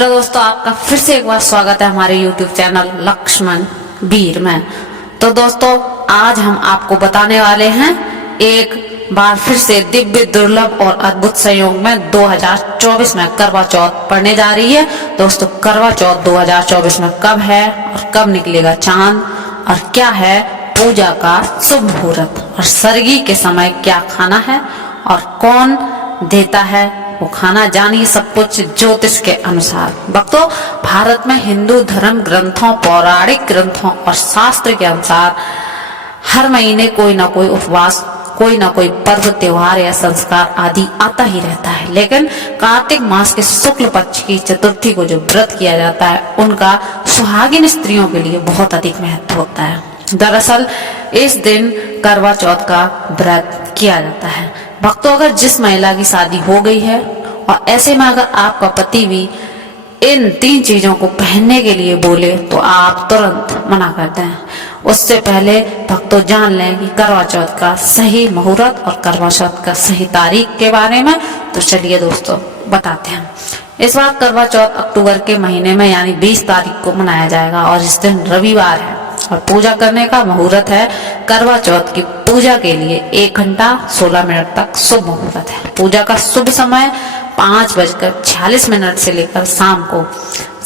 Hello दोस्तों, आपका फिर से एक बार स्वागत है हमारे YouTube चैनल लक्ष्मण वीर में। तो दोस्तों, आज हम आपको बताने वाले हैं एक बार फिर से दिव्य, दुर्लभ और अद्भुत संयोग में 2024 में करवा चौथ पड़ने जा रही है। दोस्तों, करवा चौथ 2024 में कब है और कब निकलेगा चांद और क्या है पूजा का शुभ मुहूर्त और सरगी के समय क्या खाना है और कौन देता है वो खाना, जानिए सब कुछ ज्योतिष के अनुसार। भक्तों, भारत में हिंदू धर्म ग्रंथों, पौराणिक ग्रंथों और शास्त्र के अनुसार हर महीने कोई ना कोई उपवास, कोई ना कोई पर्व, त्योहार या संस्कार आदि आता ही रहता है। लेकिन कार्तिक मास के शुक्ल पक्ष की चतुर्थी को जो व्रत किया जाता है, उनका सुहागिन स्त्रियों के लिए बहुत अधिक महत्व होता है। दरअसल इस दिन करवा चौथ का व्रत किया जाता है। भक्तों, अगर जिस महिला की शादी हो गई है और ऐसे में अगर आपका पति भी इन 3 चीजों को पहनने के लिए बोले तो आप तुरंत मना कर दें। उससे पहले भक्तों जान लें कि करवा चौथ का सही मुहूर्त और करवा चौथ का सही तारीख के बारे में। तो चलिए दोस्तों बताते हैं। इस बार करवा चौथ अक्टूबर के महीने में यानी 20 तारीख को मनाया जाएगा और इस दिन रविवार है और पूजा करने का मुहूर्त है करवा चौथ की पूजा के लिए 1 घंटा 16 मिनट तक शुभ मुहूर्त है। पूजा का शुभ समय 5:46 से लेकर शाम को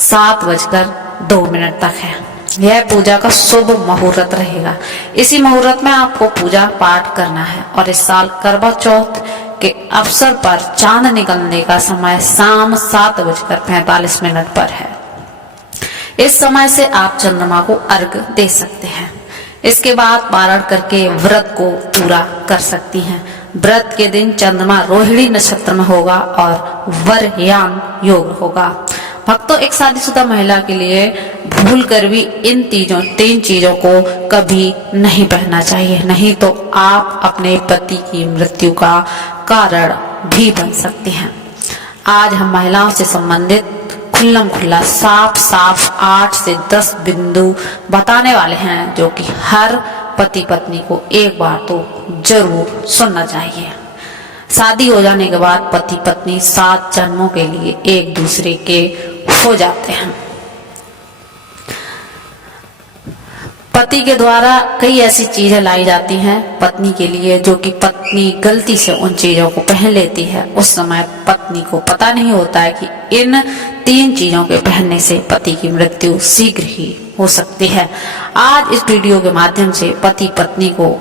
7:02 तक है। यह पूजा का शुभ मुहूर्त रहेगा। इसी मुहूर्त में आपको पूजा पाठ करना है और इस साल करवा चौथ के अवसर पर चांद निकलने का समय शाम 7:45 पर है। इस समय से आप चंद्रमा को अर्घ दे सकते हैं। इसके बाद पारण करके व्रत को पूरा कर सकती हैं। व्रत के दिन चंद्रमा रोहिणी नक्षत्र में होगा और वरयान योग होगा। भक्तों, एक शादीशुदा महिला के लिए भूल कर भी इन 3 चीजों को कभी नहीं पहनना चाहिए, नहीं तो आप अपने पति की मृत्यु का कारण भी बन सकते हैं। आज हम महिलाओं से संबंधित खुल्लम खुल्ला साफ 8 से 10 बिंदु बताने वाले हैं जो कि हर पति पत्नी को एक बार तो जरूर सुनना चाहिए। शादी हो जाने के बाद पति पत्नी 7 जन्मों के लिए एक दूसरे के हो जाते हैं। पति के द्वारा कई ऐसी चीजें लाई जाती हैं पत्नी के लिए जो कि पत्नी गलती से उन चीजों को पहन लेती है। उस समय पत्नी को पता नहीं होता है कि इन 3 चीजों के पहनने से पति की मृत्यु शीघ्र ही हो सकती है। आज इस वीडियो के माध्यम से पति पत्नी को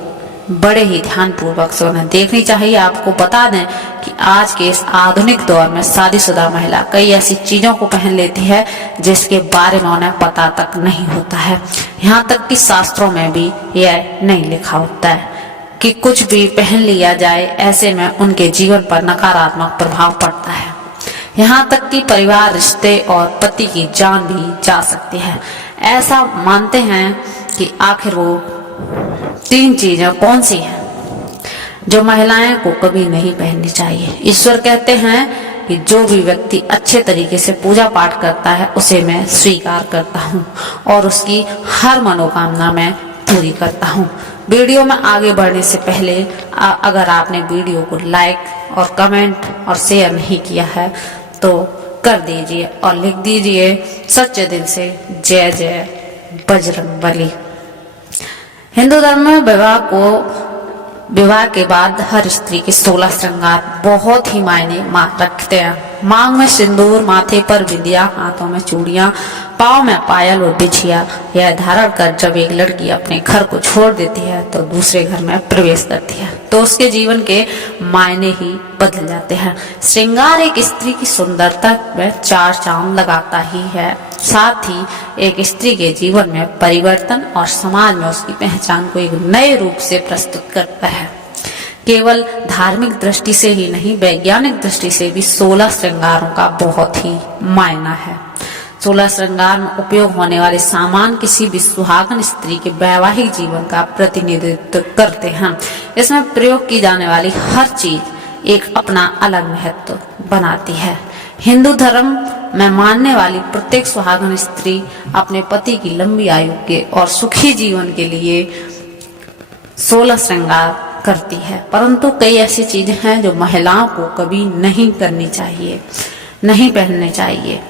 बड़े ही ध्यान पूर्वक से उन्हें देखनी चाहिए। आपको बता दें कि आज के इस आधुनिक दौर में शादीशुदा महिला कई ऐसी चीजों को पहन लेती है जिसके बारे में उन्हें पता तक नहीं होता है। यहाँ तक कि शास्त्रों में भी यह नहीं लिखा होता है कि कुछ भी पहन लिया जाए, ऐसे में उनके जीवन पर नकारात्मक प्रभाव पड़ता है। यहाँ तक कि परिवार, रिश्ते और पति की जान भी जा सकती है। ऐसा मानते हैं कि आखिर वो 3 चीजें कौन सी हैं जो महिलाएं को कभी नहीं पहननी चाहिए। ईश्वर कहते हैं कि जो भी व्यक्ति अच्छे तरीके से पूजा पाठ करता है उसे मैं स्वीकार करता हूँ और उसकी हर मनोकामना मैं पूरी करता हूँ। वीडियो में आगे बढ़ने से पहले अगर आपने वीडियो को लाइक और कमेंट और शेयर नहीं किया है तो कर दीजिए और लिख दीजिए सच्चे दिल से जय जय बजरंगबली। हिंदू धर्म में विवाह के बाद हर स्त्री के 16 श्रृंगार बहुत ही मायने रखते हैं। मांग में सिंदूर, माथे पर बिंदिया, हाथों में चूड़ियां, पाँव में पायल और बिछिया यह धारण कर जब एक लड़की अपने घर को छोड़ देती है तो दूसरे घर में प्रवेश करती है तो उसके जीवन के मायने ही बदल जाते हैं। श्रृंगार एक स्त्री की सुंदरता में 4 चांद लगाता ही है, साथ ही एक स्त्री के जीवन में परिवर्तन और समाज में उसकी पहचान को एक नए रूप से प्रस्तुत करता है। केवल धार्मिक दृष्टि से ही नहीं, वैज्ञानिक दृष्टि से भी 16 श्रृंगारों का बहुत ही मायना है। 16 श्रृंगार में उपयोग होने वाले सामान किसी भी सुहागन स्त्री के वैवाहिक जीवन का प्रतिनिधित्व करते हैं। इसमें प्रयोग की जाने वाली हर चीज एक अपना अलग महत्व बनाती है। हिंदू धर्म में मानने वाली प्रत्येक सुहागन स्त्री अपने पति की लंबी आयु के और सुखी जीवन के लिए 16 श्रृंगार करती है, परंतु कई ऐसी चीजें हैं जो महिलाओं को कभी नहीं करनी चाहिए, नहीं पहननी चाहिए।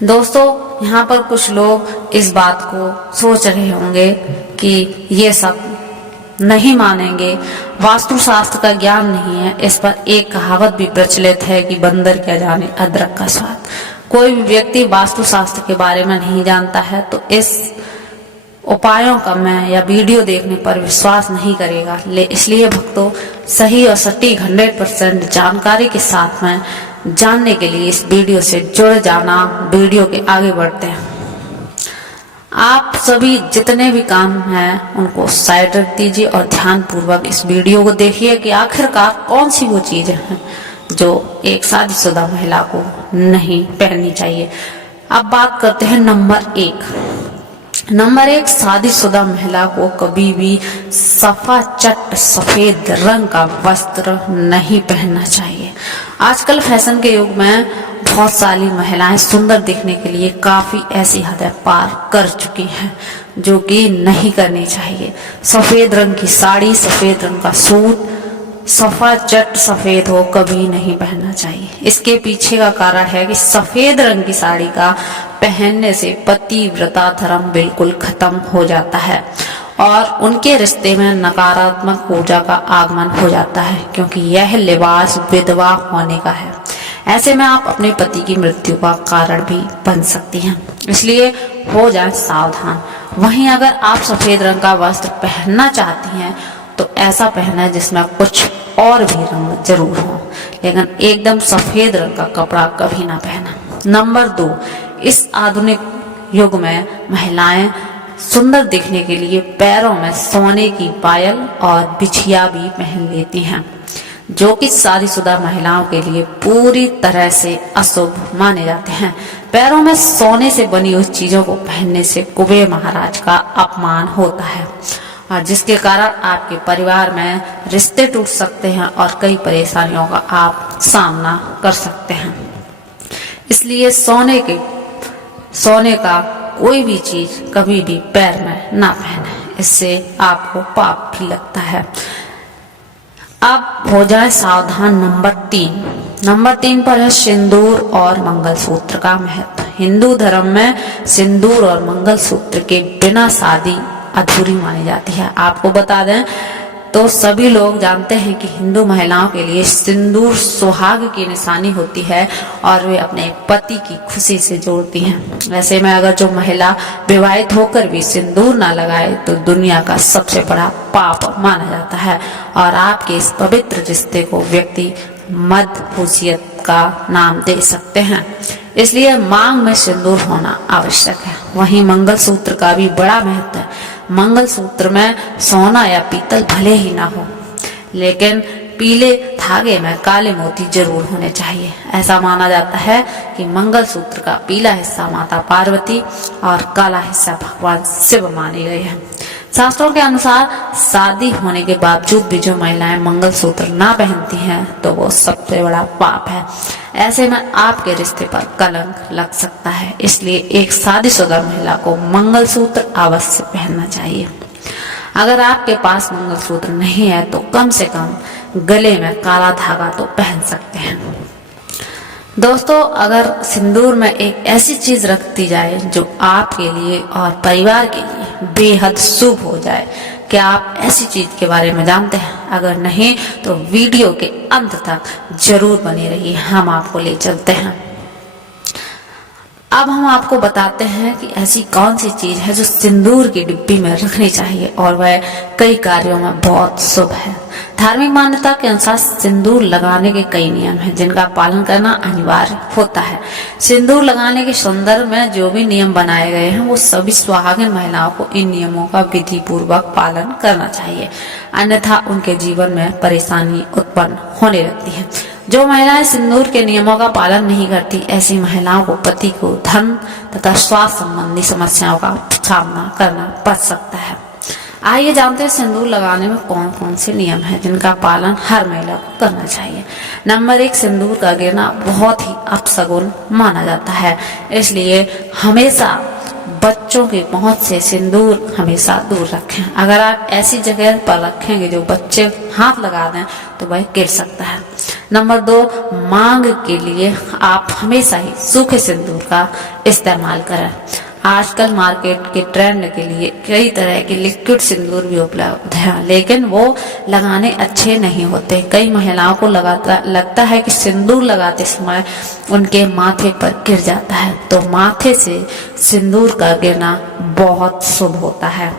दोस्तों, यहाँ पर कुछ लोग इस बात को सोच रहे होंगे कि ये सब नहीं मानेंगे, वास्तुशास्त्र का ज्ञान नहीं है। इस पर एक कहावत भी प्रचलित है कि बंदर क्या जाने अदरक का स्वाद। कोई भी व्यक्ति वास्तुशास्त्र के बारे में नहीं जानता है तो इस उपायों का मैं या वीडियो देखने पर विश्वास नहीं करेगा। इसलिए भक्तों, सही और सटीक 100% जानकारी के साथ में जानने के लिए इस वीडियो से जुड़ जाना। वीडियो के आगे बढ़ते हैं। आप सभी जितने भी काम हैं उनको साइड रख दीजिए और ध्यान पूर्वक इस वीडियो को देखिए कि आखिरकार कौन सी वो चीजें हैं जो एक शादीशुदा महिला को नहीं पहननी चाहिए। अब बात करते हैं नंबर एक, शादीशुदा महिला को कभी भी सफेद रंग का वस्त्र नहीं पहनना चाहिए। आजकल फैशन के युग में बहुत सारी महिलाएं सुंदर दिखने के लिए काफी ऐसी हदें पार कर चुकी हैं जो कि नहीं करनी चाहिए। सफेद रंग की साड़ी, सफेद रंग का सूट, सफेद हो कभी नहीं पहनना चाहिए। इसके पीछे का कारण है कि सफेद रंग की साड़ी का पहनने से पतिव्रता धर्म बिल्कुल खत्म हो जाता है और उनके रिश्ते में नकारात्मक ऊर्जा का आगमन हो जाता है, क्योंकि यह लिबास विधवा होने का है। ऐसे में आप अपने पति की मृत्यु का कारण भी बन सकती हैं, इसलिए हो जाएं सावधान। वहीं अगर आप सफेद रंग का वस्त्र पहनना चाहती हैं तो ऐसा पहना जिसमें कुछ और भी रंग जरूर हो, लेकिन एकदम सफेद रंग का कपड़ा कभी ना पहना। नंबर 2, इस आधुनिक युग में महिलाएं सुंदर दिखने के लिए पैरों में सोने की पायल और बिछिया भी पहन लेती हैं, जो कि शादीशुदा महिलाओं के लिए पूरी तरह से अशुभ माने जाते हैं। पैरों में सोने से बनी हुई चीजों को पहनने से कुबेर महाराज का अपमान होता है और जिसके कारण आपके परिवार में रिश्ते टूट सकते हैं और कई परेशानियों का आप सामना कर सकते हैं। इसलिए सोने का कोई भी चीज कभी भी पैर में ना पहने, इससे आपको पाप भी लगता है। अब हो जाए सावधान। नंबर 3 पर है सिंदूर और मंगलसूत्र का महत्व। हिंदू धर्म में सिंदूर और मंगलसूत्र के बिना शादी अधूरी मानी जाती है। आपको बता दें तो सभी लोग जानते हैं कि हिंदू महिलाओं के लिए सिंदूर सुहाग की निशानी होती है और वे अपने पति की खुशी से जोड़ती हैं। ऐसे में अगर जो महिला विवाहित होकर भी सिंदूर ना लगाए तो दुनिया का सबसे बड़ा पाप माना जाता है और आपके इस पवित्र रिश्ते को व्यक्ति मदहोशियत का नाम दे सकते हैं। इसलिए मांग में सिंदूर होना आवश्यक है। वहीं मंगलसूत्र का भी बड़ा महत्व है। मंगलसूत्र में सोना या पीतल भले ही ना हो, लेकिन पीले धागे में काले मोती जरूर होने चाहिए। ऐसा माना जाता है कि मंगलसूत्र का पीला हिस्सा माता पार्वती और काला हिस्सा भगवान शिव माने गए हैं। शास्त्रों के अनुसार शादी होने के बावजूद भी जो महिलाएं मंगलसूत्र ना पहनती हैं तो वो सबसे बड़ा पाप है। ऐसे में आपके रिश्ते पर कलंक लग सकता है। इसलिए एक शादीशुदा महिला को मंगलसूत्र अवश्य पहनना चाहिए। अगर आपके पास मंगलसूत्र नहीं है तो कम से कम गले में काला धागा तो पहन सकते हैं। दोस्तों, अगर सिंदूर में एक ऐसी चीज रख दी जाए जो आपके लिए और परिवार के लिए बेहद शुभ हो जाए, क्या आप ऐसी चीज के बारे में जानते हैं? अगर नहीं तो वीडियो के अंत तक जरूर बने रहिए, हम आपको ले चलते हैं। अब हम आपको बताते हैं कि ऐसी कौन सी चीज है जो सिंदूर की डिब्बी में रखनी चाहिए और वह कई कार्यों में बहुत शुभ है। धार्मिक मान्यता के अनुसार सिंदूर लगाने के कई नियम हैं जिनका पालन करना अनिवार्य होता है। सिंदूर लगाने के संदर्भ में जो भी नियम बनाए गए हैं वो सभी सुहागिन महिलाओं को इन नियमों का विधि पूर्वक पालन करना चाहिए, अन्यथा उनके जीवन में परेशानी उत्पन्न होने लगती है। जो महिलाएं सिंदूर के नियमों का पालन नहीं करती, ऐसी महिलाओं को पति को धन तथा स्वास्थ्य संबंधी समस्याओं का सामना करना पड़ सकता है। आइए जानते हैं सिंदूर लगाने में कौन कौन से नियम हैं जिनका पालन हर महिला को करना चाहिए। नंबर 1, सिंदूर का गिरना बहुत ही अपशगुन माना जाता है, इसलिए हमेशा बच्चों की पहुंच से सिंदूर हमेशा दूर रखें। अगर आप ऐसी जगह पर रखेंगे जो बच्चे हाथ लगा दें तो वह गिर सकता है। नंबर 2, मांग के लिए आप हमेशा ही सूखे सिंदूर का इस्तेमाल करें। आजकल मार्केट के ट्रेंड के लिए कई तरह के लिक्विड सिंदूर भी उपलब्ध हैं, लेकिन वो लगाने अच्छे नहीं होते। कई महिलाओं को लगता है कि सिंदूर लगाते समय उनके माथे पर गिर जाता है, तो माथे से सिंदूर का गिरना बहुत शुभ होता है।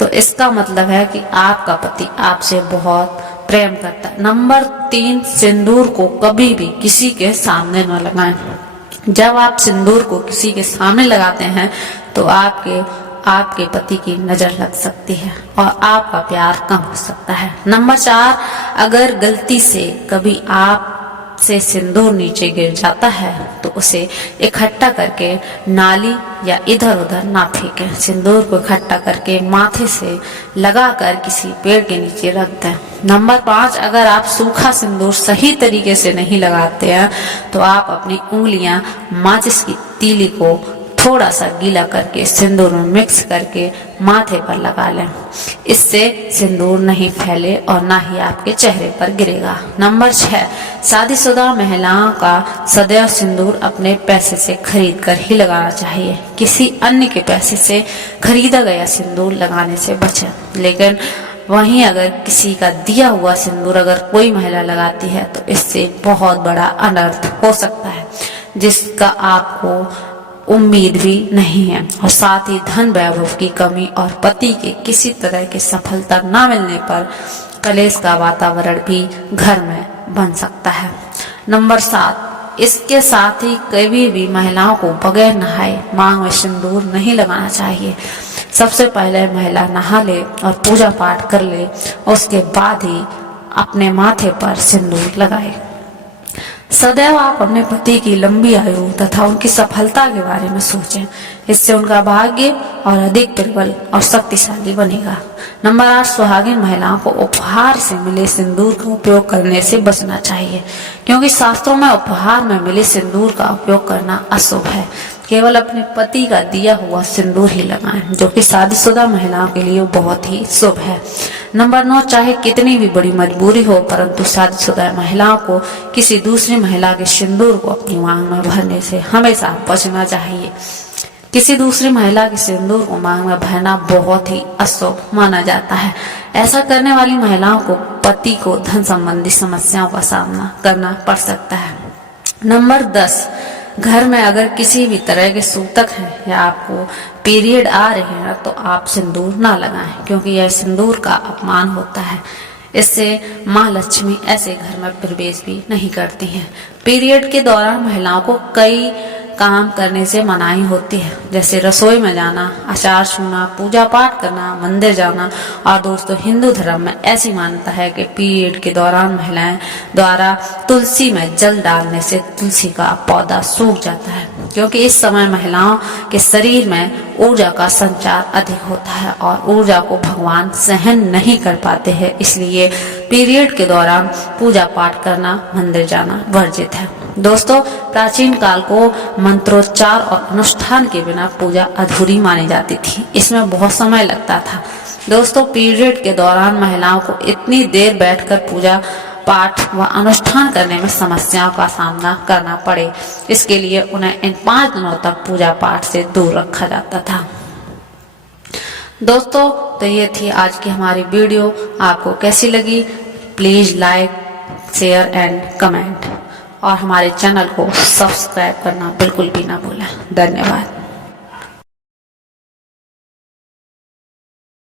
तो इसका मतलब है कि आपका पति आपसे बहुत प्रेम करता है। नंबर 3, सिंदूर को कभी भी किसी के सामने न लगाएं। जब आप सिंदूर को किसी के सामने लगाते हैं तो आपके पति की नजर लग सकती है और आपका प्यार कम हो सकता है। नंबर 4, अगर गलती से कभी आप से सिंदूर नीचे गिर जाता है तो उसे इकट्ठा करके नाली या इधर उधर ना फेंकें। सिंदूर को इकट्ठा करके माथे से लगाकर किसी पेड़ के नीचे रख दें। नंबर 5, अगर आप सूखा सिंदूर सही तरीके से नहीं लगाते हैं तो आप अपनी उंगलियां माचिस की तीली को थोड़ा सा गीला करके सिंदूर में मिक्स करके माथे पर लगा लें। इससे सिंदूर नहीं फैले और ना ही आपके चेहरे पर गिरेगा। नंबर 6, शादीशुदा महिलाओं का सदैव सिंदूर अपने पैसे से खरीद कर ही लगाना चाहिए। किसी अन्य के पैसे से खरीदा गया सिंदूर लगाने से बचें। लेकिन वहीं अगर किसी का दिया हुआ सिंदूर अगर कोई महिला लगाती है तो इससे बहुत बड़ा अनर्थ हो सकता है, जिसका आपको उम्मीद भी नहीं है, और साथ ही धन वैभव की कमी और पति के किसी तरह की सफलता न मिलने पर कलेश का वातावरण भी घर में बन सकता है। नंबर 7, इसके साथ ही कभी भी महिलाओं को बगैर नहाए मांग में सिंदूर नहीं लगाना चाहिए। सबसे पहले महिला नहा ले और पूजा पाठ कर ले, उसके बाद ही अपने माथे पर सिंदूर लगाए। सदैव आप अपने पति की लंबी आयु तथा उनकी सफलता के बारे में सोचें। इससे उनका भाग्य और अधिक प्रबल और शक्तिशाली बनेगा। नंबर 8, सुहागिन महिलाओं को उपहार से मिले सिंदूर का उपयोग करने से बचना चाहिए, क्योंकि शास्त्रों में उपहार में मिले सिंदूर का उपयोग करना अशुभ है। केवल अपने पति का दिया हुआ सिंदूर ही लगाएं, जो कि शादीशुदा महिलाओं के लिए बहुत ही शुभ है। नंबर 9, चाहे कितनी भी बड़ी मजबूरी हो, परंतु शादीशुदा महिलाओं को किसी दूसरी महिला के सिंदूर को अपनी मांग में भरने से हमेशा बचना चाहिए। किसी दूसरी महिला के सिंदूर को मांग में भरना बहुत ही अशुभ माना जाता है। ऐसा करने वाली महिलाओं को पति को धन संबंधी समस्याओं का सामना करना पड़ सकता है। नंबर 10, घर में अगर किसी भी तरह के सूतक हैं या आपको पीरियड आ रहे हैं तो आप सिंदूर ना लगाएं, क्योंकि यह सिंदूर का अपमान होता है। इससे माँ लक्ष्मी ऐसे घर में प्रवेश भी नहीं करती हैं। पीरियड के दौरान महिलाओं को कई काम करने से मनाही होती है, जैसे रसोई में जाना, अचार छूना, पूजा पाठ करना, मंदिर जाना। और दोस्तों, हिंदू धर्म में ऐसी मान्यता है कि पीरियड के दौरान महिलाएं द्वारा तुलसी में जल डालने से तुलसी का पौधा सूख जाता है, क्योंकि इस समय महिलाओं के शरीर में ऊर्जा का संचार अधिक होता है और ऊर्जा को भगवान सहन नहीं कर पाते हैं। इसलिए पीरियड के दौरान पूजा पाठ करना, मंदिर जाना वर्जित है। दोस्तों, प्राचीन काल को मंत्रोच्चार और अनुष्ठान के बिना पूजा अधूरी मानी जाती थी। इसमें बहुत समय लगता था। दोस्तों, पीरियड के दौरान महिलाओं को इतनी देर बैठकर पूजा पाठ व अनुष्ठान करने में समस्याओं का सामना करना पड़े, इसके लिए उन्हें इन 5 दिनों तक पूजा पाठ से दूर रखा जाता था। दोस्तों, तो ये थी आज की हमारी वीडियो। आपको कैसी लगी? Please like, share and comment, और हमारे चैनल को सब्सक्राइब करना बिल्कुल भी ना भूलें। धन्यवाद।